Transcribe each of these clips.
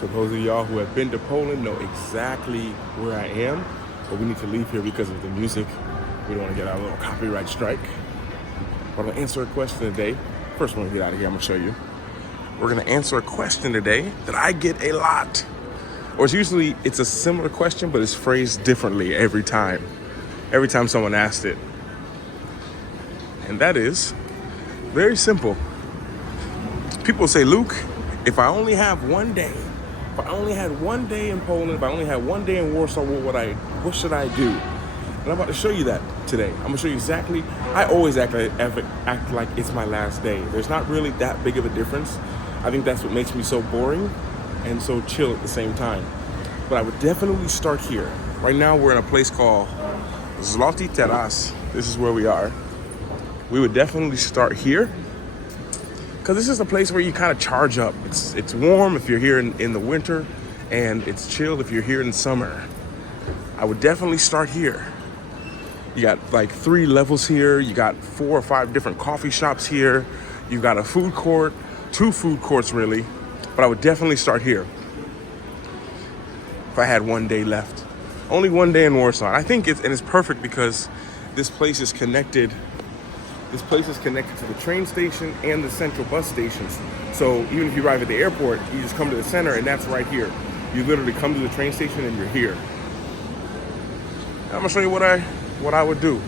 So those of y'all who have been to Poland know exactly where I am, but we need to leave here because of the music. We don't want to get a little copyright strike. But I'm gonna answer a question today. First, when we get out of here, I'm gonna show you. We're gonna answer a question today that I get a lot. Or it's a similar question, but it's phrased differently every time. Every time someone asks it. And that is very simple. People say, Luke, if I only have one day, if I only had one day in Poland, if I only had one day in Warsaw, what should I do? And I'm about to show you that today. I'm gonna show you exactly. I always act like it's my last day. There's not really that big of a difference. I think that's what makes me so boring and so chill at the same time. But I would definitely start here. Right now we're in a place called Lukelifecharms. This is where we are. We would definitely start here because this is a place where you kind of charge up. It's warm if you're here in the winter, and it's chill if you're here in summer. I would definitely start here. You got like 3 levels here. You got 4 or 5 different coffee shops here. You got a food court, 2 food courts really, but I would definitely start here if I had one day left. Only one day in Warsaw. I think it's perfect because this place is connected. This place is connected to the train station and the central bus stations. So even if you arrive at the airport, you just come to the center and that's right here. You literally come to the train station and you're here. I'm gonna show you what I would do.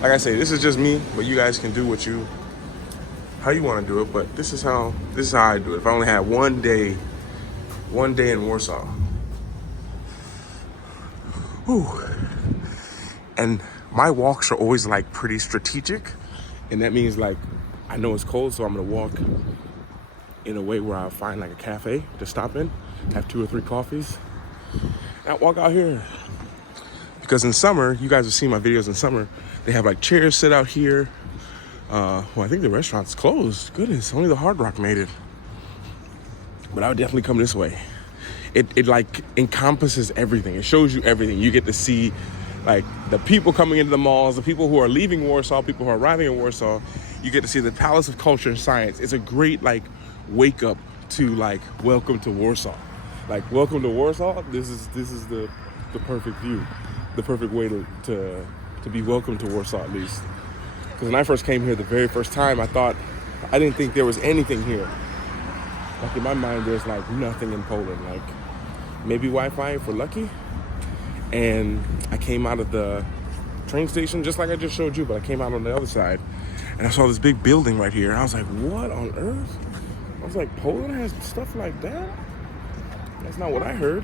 Like I say, this is just me, but you guys can do how you want to do it. But this is how I do it. If I only had one day in Warsaw. Whew. And my walks are always like pretty strategic. And that means like, I know it's cold, so I'm gonna walk in a way where I'll find like a cafe to stop in, have 2 or 3 coffees, and I'll walk out here. Because in summer, you guys have seen my videos in summer, they have like chairs set out here. Well, I think the restaurant's closed. Goodness, only the Hard Rock made it. But I would definitely come this way. It like encompasses everything. It shows you everything. You get to see like the people coming into the malls, the people who are leaving Warsaw, people who are arriving in Warsaw. You get to see the Palace of Culture and Science. It's a great like wake up to like welcome to Warsaw. Like welcome to Warsaw. This is the perfect view, the perfect way to be welcome to Warsaw at least. Because when I first came here the very first time, I didn't think there was anything here. Like in my mind, there's like nothing in Poland. Like maybe Wi-Fi if we're lucky. And I came out of the train station just like I just showed you, but I came out on the other side and I saw this big building right here. I was like, what on earth? I was like, Poland has stuff like that? That's not what I heard.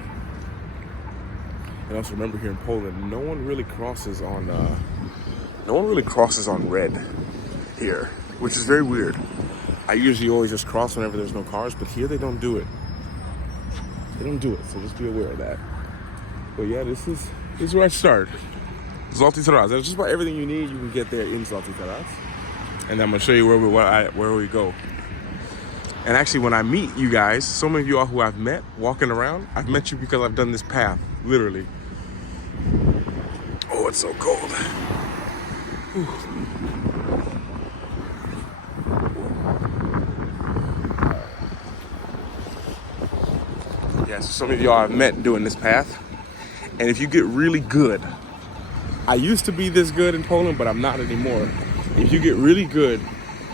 And also remember here in Poland, no one really crosses on red here, which is very weird. I usually always just cross whenever there's no cars, but here they don't do it. They don't do it, so just be aware of that. But yeah, this is where I start. Lukelifecharms. That's just about everything you need. You can get there in Lukelifecharms. And I'm gonna show you where we go. And actually, when I meet you guys, so many of you all who I've met walking around, I've met you because I've done this path, literally. Oh, it's so cold. Whew. Yeah, so some of y'all I've met doing this path. And if you get really good, I used to be this good in Poland, but I'm not anymore. If you get really good,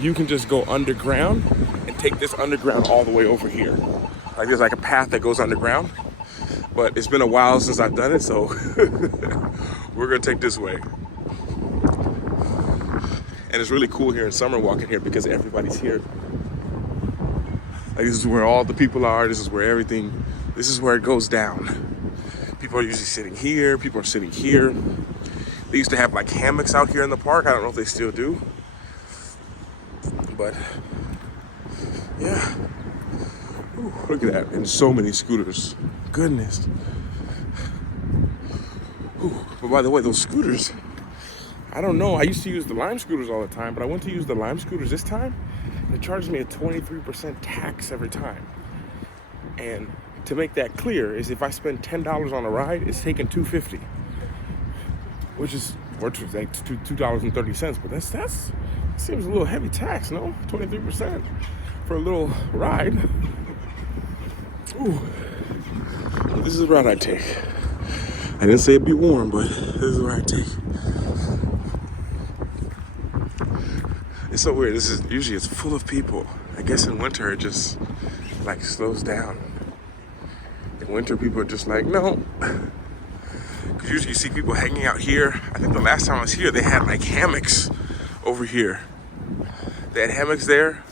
you can just go underground and take this underground all the way over here. Like there's like a path that goes underground, but it's been a while since I've done it, so we're gonna take this way. And it's really cool here in summer walking here because everybody's here. Like this is where all the people are, this is where it goes down. People are usually sitting here, people are sitting here. They used to have like hammocks out here in the park. I don't know if they still do. But yeah. Ooh, look at that. And so many scooters. Goodness. Ooh, but by the way, those scooters, I don't know. I used to use the Lime scooters all the time, but I went to use the Lime scooters this time. And it charged me a 23% tax every time. And to make that clear is if I spend $10 on a ride, it's taking $2.50, which is like $2.30. But that seems a little heavy tax, no? 23% for a little ride. Ooh. This is the route I take. I didn't say it'd be warm, but this is the route I take. It's so weird. This is usually it's full of people. I guess in winter it just like slows down. In winter people are just like, no. Because usually you see people hanging out here. I think the last time I was here, they had like hammocks over here. They had hammocks there.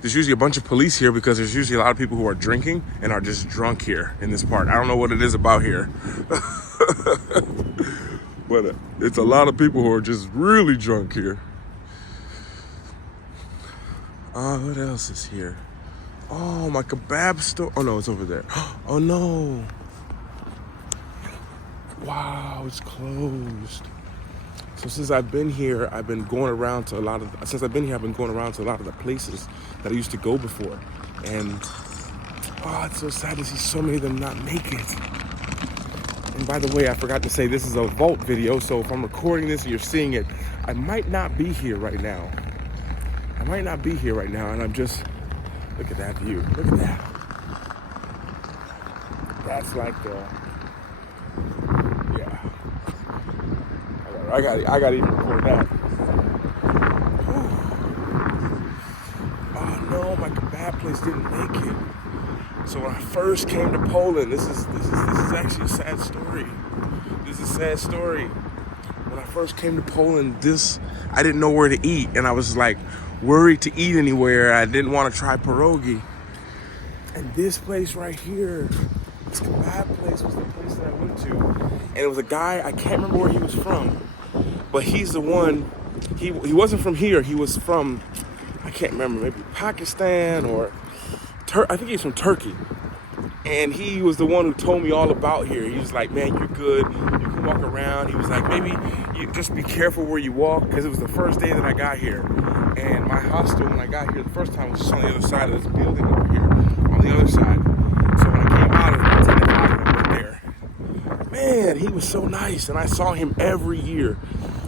There's usually a bunch of police here because there's usually a lot of people who are drinking and are just drunk here in this part. I don't know what it is about here. But it's a lot of people who are just really drunk here. What else is here? Oh, my kebab store. Oh no, it's over there. Oh no. Wow, it's closed. So since I've been here, I've been going around to a lot of the places that I used to go before. And it's so sad to see so many of them not make it. And by the way, I forgot to say this is a vault video, so if I'm recording this and you're seeing it, I might not be here right now. And I'm just, look at that view. Look at that. That's like yeah. I got to even record that. Whew. Oh no, my kebab place didn't make it. So when I first came to Poland, this is actually a sad story. When I first came to Poland, I didn't know where to eat, and I was like worried to eat anywhere. I didn't want to try pierogi. And this place right here, this kebab place was the place that I went to. And it was a guy, I can't remember where he was from, but he's the one, he wasn't from here, he was from, I can't remember, maybe Pakistan or, I think he's from Turkey. And he was the one who told me all about here. He was like, man, you're good, you can walk around. He was like, maybe you just be careful where you walk, because it was the first day that I got here. And my hostel, when I got here the first time, was just on the other side of this building over here, on the other side. So when I came out of it, 10 o'clock, I went there. Man, he was so nice, and I saw him every year.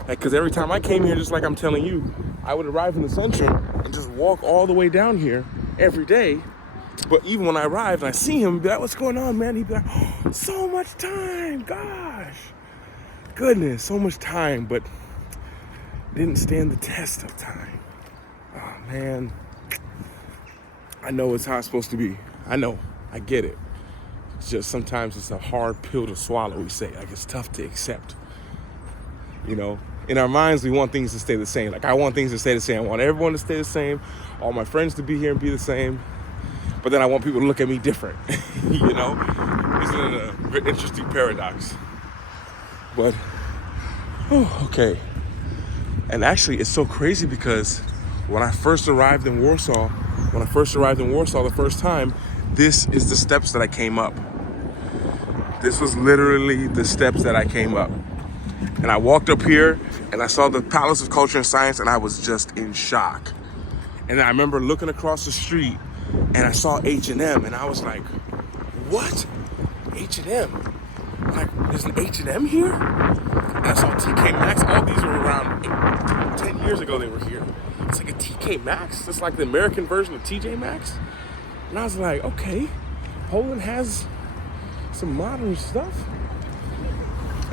Because every time I came here, just like I'm telling you, I would arrive in the center and just walk all the way down here every day. But even when I arrived and I see him, I'd be like, what's going on, man? He'd be like, oh, so much time, gosh. Goodness, so much time, but didn't stand the test of time. Oh, man. I know it's how it's supposed to be. I know, I get it. It's just sometimes it's a hard pill to swallow, we say. Like, it's tough to accept. You know, in our minds, we want things to stay the same. Like, I want things to stay the same. I want everyone to stay the same. All my friends to be here and be the same. But then I want people to look at me different, you know? Isn't it a very interesting paradox? But, okay. And actually, it's so crazy because when I first arrived in Warsaw the first time, this is the steps that I came up. This was literally the steps that I came up. And I walked up here and I saw the Palace of Culture and Science, and I was just in shock. And I remember looking across the street and I saw H&M, and I was like, what? H&M? Like, there's an H&M here? And I saw TK Maxx. All these were around 10 years ago they were here. It's like a TK Maxx. It's like the American version of TJ Maxx. And I was like, okay, Poland has some modern stuff.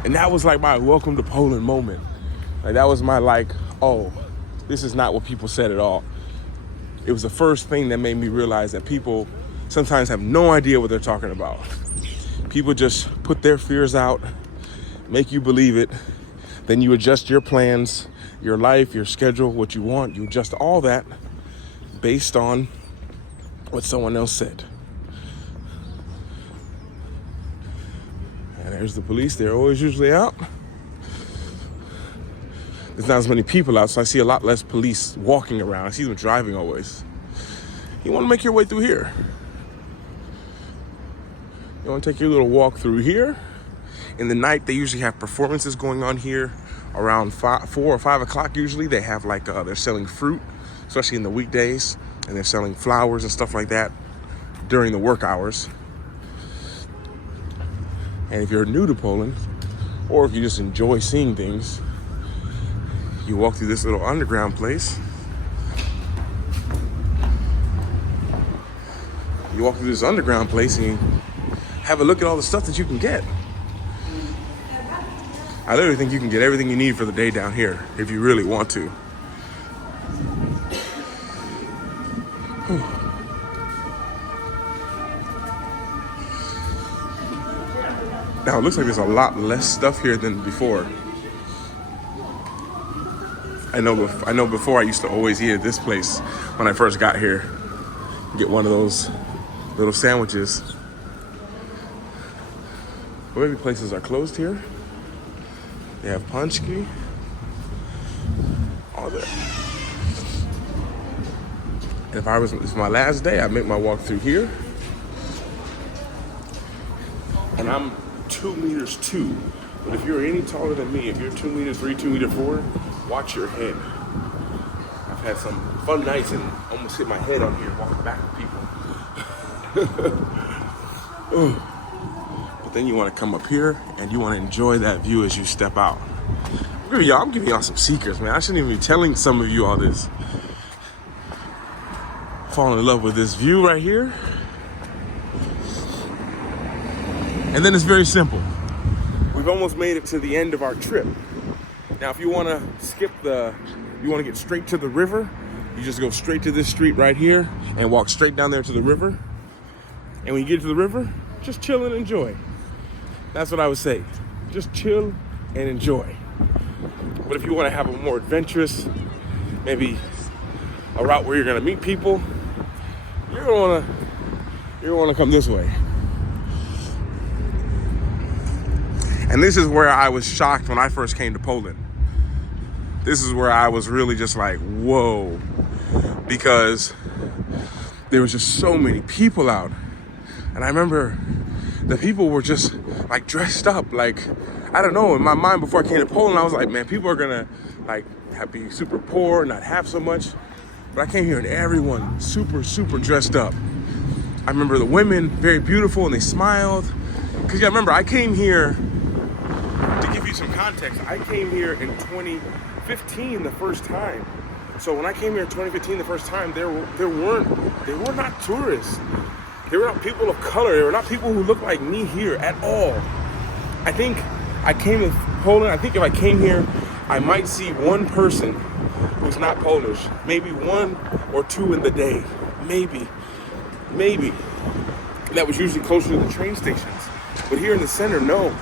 And that was like my welcome to Poland moment. Like, that was my like, oh, this is not what people said at all. It was the first thing that made me realize that people sometimes have no idea what they're talking about. People just put their fears out, make you believe it, then you adjust your plans, your life, your schedule, what you want, you adjust all that based on what someone else said. And there's the police, they're always usually out. There's not as many people out, so I see a lot less police walking around. I see them driving always. You want to make your way through here. You want to take your little walk through here. In the night, they usually have performances going on here around 4 or 5 o'clock usually. They have like, they're selling fruit, especially in the weekdays, and they're selling flowers and stuff like that during the work hours. And if you're new to Poland, or if you just enjoy seeing things, you walk through this little underground place. You walk through this underground place and you have a look at all the stuff that you can get. I literally think you can get everything you need for the day down here if you really want to. Now it looks like there's a lot less stuff here than before. I know before I used to always eat at this place when I first got here. Get one of those little sandwiches. But maybe places are closed here. They have panchki. All that. And if it's my last day, I make my walk through here. And I'm 2 meters 2. But if you're any taller than me, if you're 2 meters 3, 2 meters 4, watch your head. I've had some fun nights and almost hit my head on here walking back with people. But then you want to come up here and you want to enjoy that view as you step out. I'm giving y'all some secrets, man. I shouldn't even be telling some of you all this. Falling in love with this view right here. And then it's very simple. We've almost made it to the end of our trip. Now, if you want to you want to get straight to the river, you just go straight to this street right here and walk straight down there to the river. And when you get to the river, just chill and enjoy. That's what I would say. Just chill and enjoy. But if you want to have a more adventurous, maybe a route where you're going to meet people, you're going to want to come this way. And this is where I was shocked when I first came to Poland. This is where I was really just like, whoa, because there was just so many people out. And I remember the people were just like dressed up. Like, I don't know, in my mind before I came to Poland, I was like, man, people are gonna like be super poor, not have so much. But I came here and everyone super, super dressed up. I remember the women, very beautiful, and they smiled. Because yeah, remember, I came here, to give you some context, I came here in 2015 the first time. So when I came here in 2015 the first time, they were not tourists. They were not people of color. They were not people who looked like me here at all. I think I came to Poland, I think if I came here, I might see one person who's not Polish. Maybe 1 or 2 in the day. Maybe. That was usually closer to the train stations. But here in the center, no.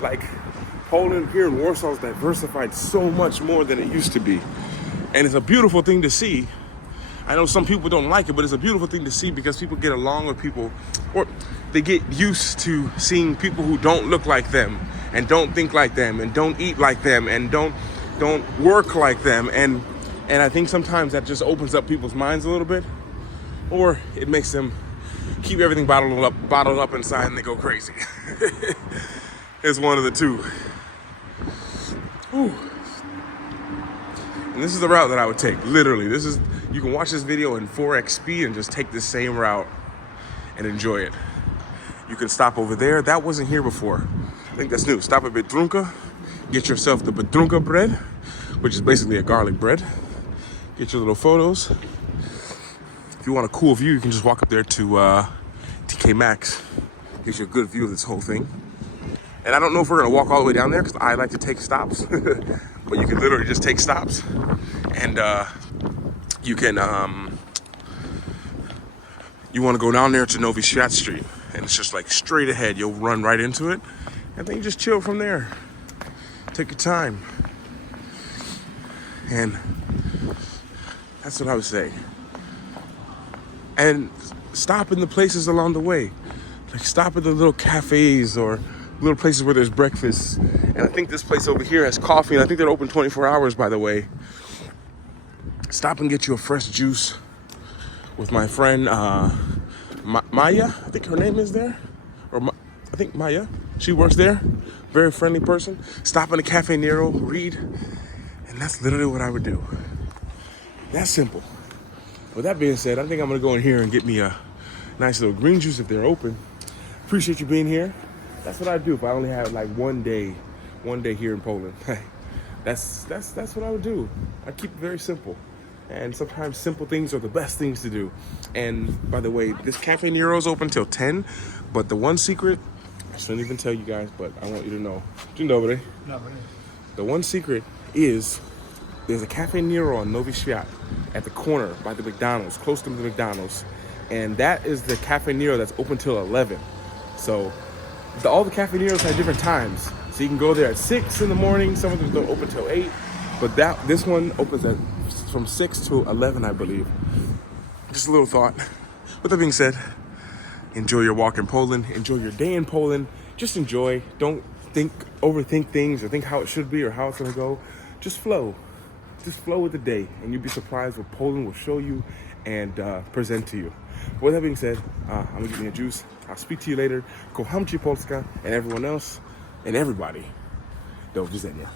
Like, Poland here in Warsaw is diversified so much more than it used to be. And it's a beautiful thing to see. I know some people don't like it, but it's a beautiful thing to see because people get along with people, or they get used to seeing people who don't look like them and don't think like them and don't eat like them and don't work like them. And I think sometimes that just opens up people's minds a little bit, or it makes them keep everything bottled up inside and they go crazy. It's one of the two. Whew. And this is the route that I would take, literally. You can watch this video in 4x speed and just take the same route and enjoy it. You can stop over there. That wasn't here before. I think that's new. Stop at Biedronka, get yourself the Biedronka bread, which is basically a garlic bread. Get your little photos. If you want a cool view, you can just walk up there to TK Maxx. Gives you a good view of this whole thing. And I don't know if we're gonna walk all the way down there because I like to take stops. But you can literally just take stops. And you can, you wanna go down there to Nowy Świat Street. And it's just like straight ahead. You'll run right into it. And then you just chill from there. Take your time. And that's what I would say. And stop in the places along the way. Like stop at the little cafes or little places where there's breakfast. And I think this place over here has coffee, and I think they're open 24 hours, by the way. Stop and get you a fresh juice with my friend Maya, I think her name is there. I think Maya, she works there. Very friendly person. Stop in a Cafe Nero, read. And that's literally what I would do. That's simple. With that being said, I think I'm gonna go in here and get me a nice little green juice if they're open. Appreciate you being here. That's what I do if I only have like one day here in Poland. That's what I would do. I keep it very simple. And sometimes simple things are the best things to do. And by the way, this Cafe Nero is open till 10, but the one secret, I shouldn't even tell you guys, but I want you to know. Dzień dobry. The one secret is there's a Cafe Nero on Nowy Świat at the corner by the McDonald's, close to the McDonald's. And that is the Cafe Nero that's open till 11. So all the Cafe Neros have different times. So you can go there at 6 in the morning. Some of them don't open till 8. But this one opens from 6 to 11, I believe. Just a little thought. With that being said, enjoy your walk in Poland. Enjoy your day in Poland. Just enjoy. Don't overthink things or think how it should be or how it's going to go. Just flow. Just flow with the day. And you'll be surprised what Poland will show you and present to you. With that being said, I'm going to get me a juice. I'll speak to you later. Kocham Ci Polska, and everyone else and everybody. Do widzenia.